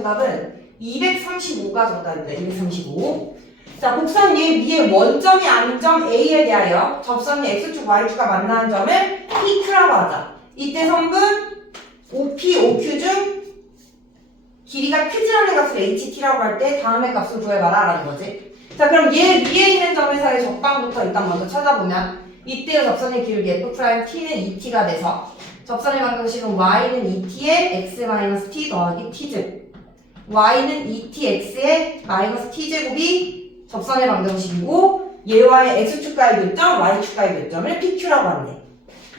정답은 235가 정답입니다. 235. 자, 곡선 얘 위에 원점이 아닌 점 A에 대하여 접선이 X축, Y축과 만나는 점을 PQ라고 하자. 이때 성분 OP, OQ 중 길이가 크지 않은 값을 HT라고 할 때 다음의 값을 구해봐라 라는 거지. 자, 그럼 얘 위에 있는 점에서의 적방부터 일단 먼저 찾아보면 이때의 접선의 기울기 F'T는 ET가 돼서 접선의 방정식은 Y는 ET에 X-T 더하기 T제곱 Y는 ETX에 마이너스 T제곱이 접선의 방정식이고 얘와의 X축과의 교점, Y축과의 교점을 PQ라고 한대.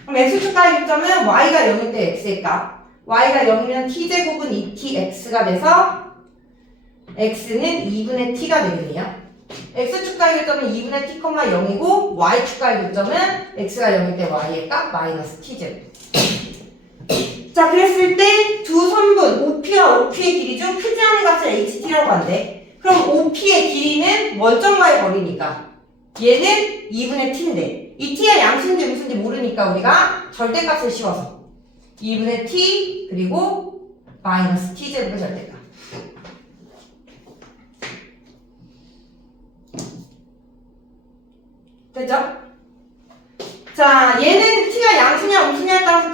그럼 X축과의 교점은 Y가 0일 때 X의 값 Y가 0이면 T제곱은 ETX가 돼서 X는 2분의 T가 되겠네요. X축과의 교점은 2분의 T, 0이고 Y축과의 교점은 X가 0일 때 Y의 값 마이너스 T제곱. 자, 그랬을 때 두 선분 OP와 OQ의 길이 중 크지 않은 값을 HT라고 한대. 그럼 OP의 길이는 원점과의 거리니까 얘는 2분의 T인데 이 T의 양수인지 음수인지 모르니까 우리가 절대값을 씌워서 2분의 T 그리고 마이너스 T제곱의 절대값. 됐죠? 자, 얘는 t가 따라서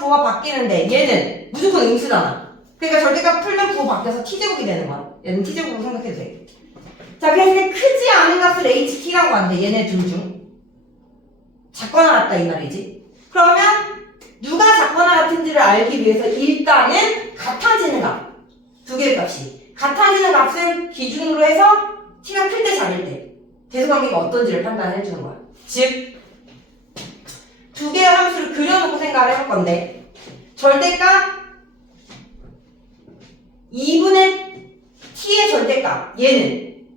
부호가 바뀌는데 얘는 무조건 음수잖아. 그러니까 절대값 풀면 부호 바뀌어서 t제곱이 되는 거야. 얘는 t제곱으로 생각해도 돼. 자, 그래서 크지 않은 값을 ht라고 한대. 얘네 둘 중. 작거나 같다 이 말이지. 그러면 누가 작거나 같은지를 알기 위해서 일단은 같아지는 값. 두 개의 값이. 같아지는 값을 기준으로 해서 t가 클 때 작을 때 대수관계가 어떤지를 판단해 주는 거야. 즉 두 개의 함수를 그려놓고 생각을 해볼 건데 절대값 2분의 t의 절대값 얘는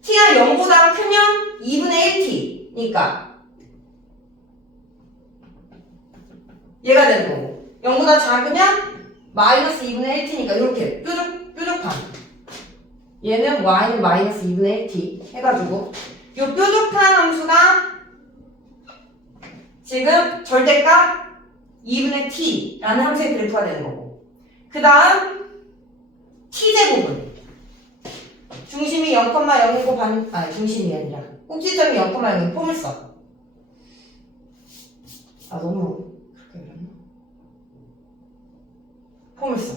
t가 0보다 크면 2분의 1t니까 얘가 되는 거고 0보다 작으면 마이너스 2분의 1t니까 이렇게 뾰족, 뾰족한. 얘는 y는 마이너스 2분의 1t 해가지고 이 뾰족한 함수가 지금 절대값 2분의 t라는 함수의 그래프가 되는 거고 그 다음 t제곱은 중심이 0,0이고 반, 아 중심이 아니라 꼭지점이 0,0인 폼을 써. 아 너무 그렇게 그렸나? 폼을 써.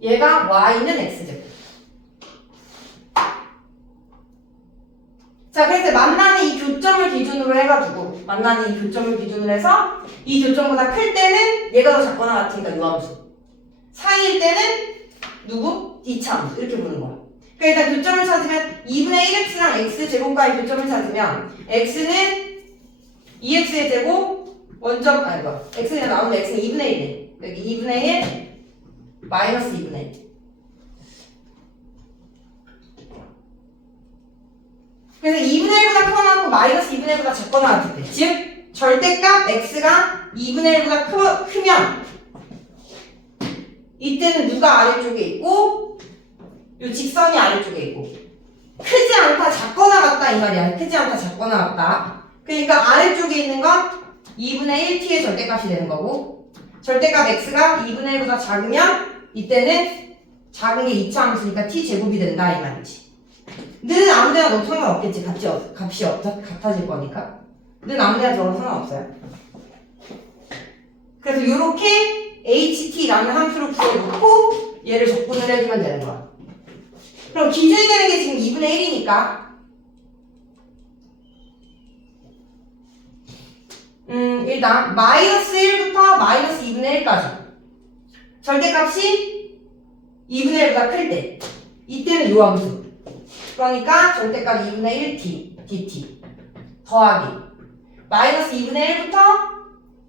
얘가 y는 x제곱. 자, 그래서 만나는 이 교점을 기준으로 해가지고 만나는 이 교점을 기준으로 해서 이 교점보다 클 때는 얘가 더 작거나 같으니까 요함수. 사이일 때는 누구? 2차 함수. 이렇게 보는 거야. 그러니까 일단 교점을 찾으면 2분의 1x랑 x제곱과의 교점을 찾으면 x는 2x의 제곱 원점 뭐 x는 나오는 x는 2분의 1이네 여기 2분의 1 마이너스 2분의 1 그래서 2분의 1보다 크거나 마이너스 2분의 1보다 작거나 같을 때. 즉, 절대값 x가 2분의 1보다 크, 크면 이때는 누가 아래쪽에 있고 요 직선이 아래쪽에 있고 크지 않다 작거나 같다 이 말이야. 크지 않다 작거나 같다. 그러니까 아래쪽에 있는 건 2분의 1t의 절대값이 되는 거고 절대값 x가 2분의 1보다 작으면 이때는 작은 게 2차 함수니까 t 제곱이 된다 이 말이지. 는 아무 데나 넣어도 상관없겠지. 값이, 없, 값이 없, 같아질 거니까. 는 아무 데나 들어도 상관없어요. 그래서 이렇게 ht라는 함수를 구해놓고 얘를 적분을 해주면 되는 거야. 그럼 기준이 되는 게 지금 2분의 1이니까 음 일단 마이너스 1부터 마이너스 2분의 1까지 절대값이 2분의 1보다 클 때 이때는 요 함수 그러니까 절대값 2분의 1t, dt 더하기 마이너스 2분의 1부터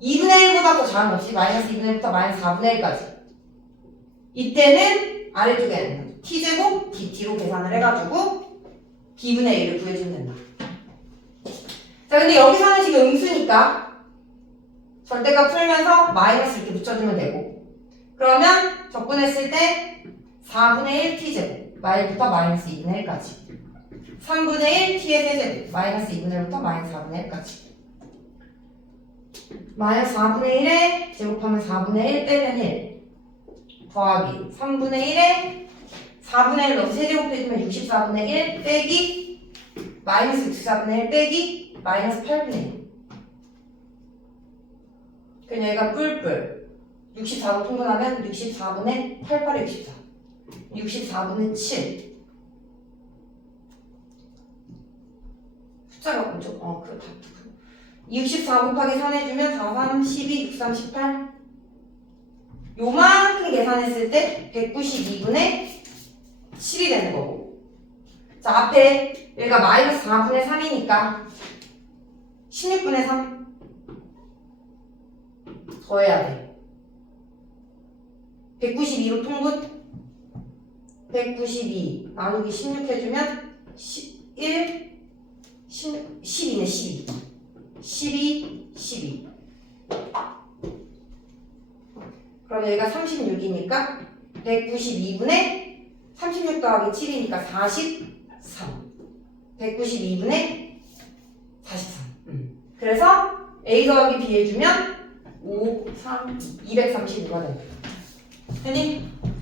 2분의 1보다 더 작은 값이 마이너스 2분의 1부터 마이너스 4분의 1까지. 이때는 아래쪽에는 t제곱 dt로 계산을 해가지고 b분의 1을 구해주면 된다. 자 근데 여기서는 지금 음수니까 절대값 풀면서 마이너스 이렇게 붙여주면 되고 그러면 적분했을 때 4분의 1 t제곱 마일부터 마이너스 2분의 1까지. 3분의 1 t의 세제곱 마이너스 2분의 1부터 마이너스 4분의 1까지. 마이너스 4분의 1에 제곱하면 4분의 1 빼면 1 더하기 3분의 1에 4분의 1 넣어서 세제곱해주면 64분의 1 빼기 마이너스 64분의 1 빼기 마이너스 8분의 1 그럼 여기가 뿔뿔. 64로 통분하면 64분의 88에 64 64분의 7 숫자가 엄청 어 그거 다. 64 곱하기 4 해주면 4, 3, 12, 6, 3, 18 요만큼 계산했을 때 192분의 7이 되는 거고. 자 앞에 여기가 마이너스 4분의 3이니까 16분의 3 더해야 돼. 192로 통분 192 나누기 16 해주면 11 10, 12네 12 12 12 그럼 여기가 36이니까 192분의 36 더하기 7이니까 43 192분의 43 음. 그래서 A 더하기 B 해주면 5, 3, 235가 됩니다. 됐니?